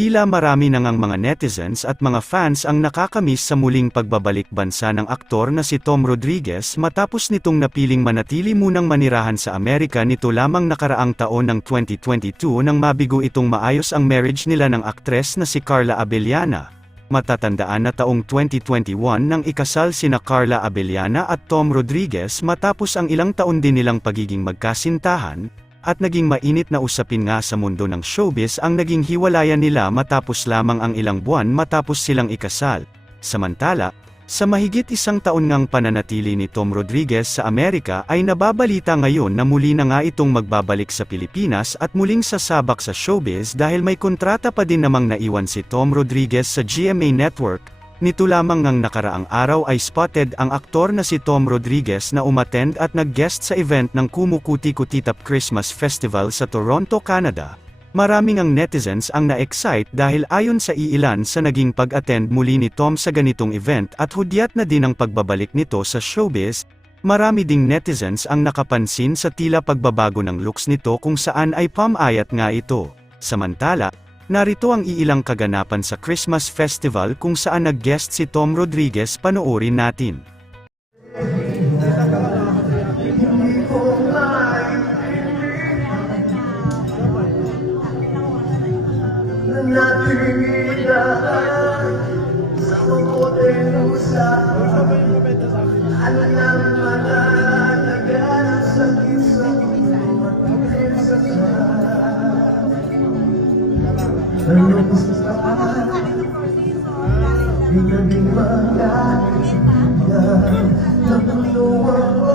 Tila marami na ngang mga netizens at mga fans ang nakakamiss sa muling pagbabalik bansa ng aktor na si Tom Rodriguez matapos nitong napiling manatili munang manirahan sa Amerika nito lamang nakaraang taon ng 2022 nang mabigo itong maayos ang marriage nila ng aktres na si Carla Abellana. Matatandaan na taong 2021 nang ikasal sina Carla Abellana at Tom Rodriguez matapos ang ilang taon din nilang pagiging magkasintahan, at naging mainit na usapin nga sa mundo ng showbiz ang naging hiwalayan nila matapos lamang ang ilang buwan matapos silang ikasal. Samantala, sa mahigit isang taon ngang pananatili ni Tom Rodriguez sa Amerika ay nababalita ngayon na muli na nga itong magbabalik sa Pilipinas at muling sasabak sa showbiz dahil may kontrata pa din namang naiwan si Tom Rodriguez sa GMA Network, Nito lamang ngang nakaraang araw ay spotted ang aktor na si Tom Rodriguez na umattend at nag-guest sa event ng Kumukuti Kutitap Christmas Festival sa Toronto, Canada. Maraming ang netizens ang na-excite dahil ayon sa iilan sa naging pag-attend muli ni Tom sa ganitong event at hudyat na din ang pagbabalik nito sa showbiz, marami ding netizens ang nakapansin sa tila pagbabago ng looks nito kung saan ay pamayat nga ito. Samantala, Narito ang iilang kaganapan sa Christmas Festival kung saan nag-guest si Tom Rodriguez panoorin natin. Sa mabuting usapan Ano naman Di ka di magkakaibigan Natulungan ko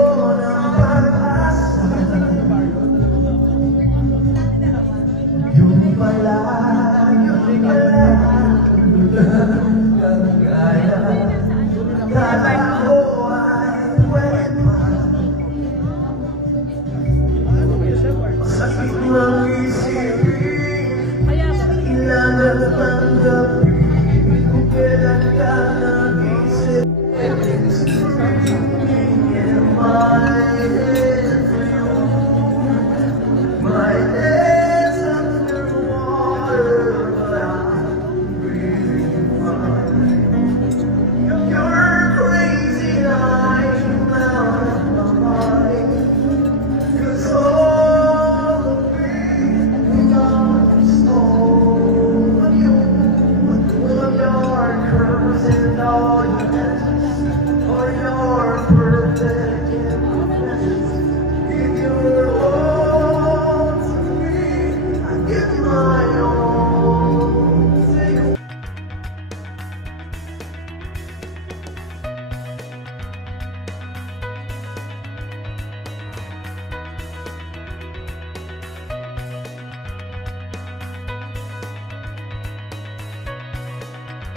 Sunday.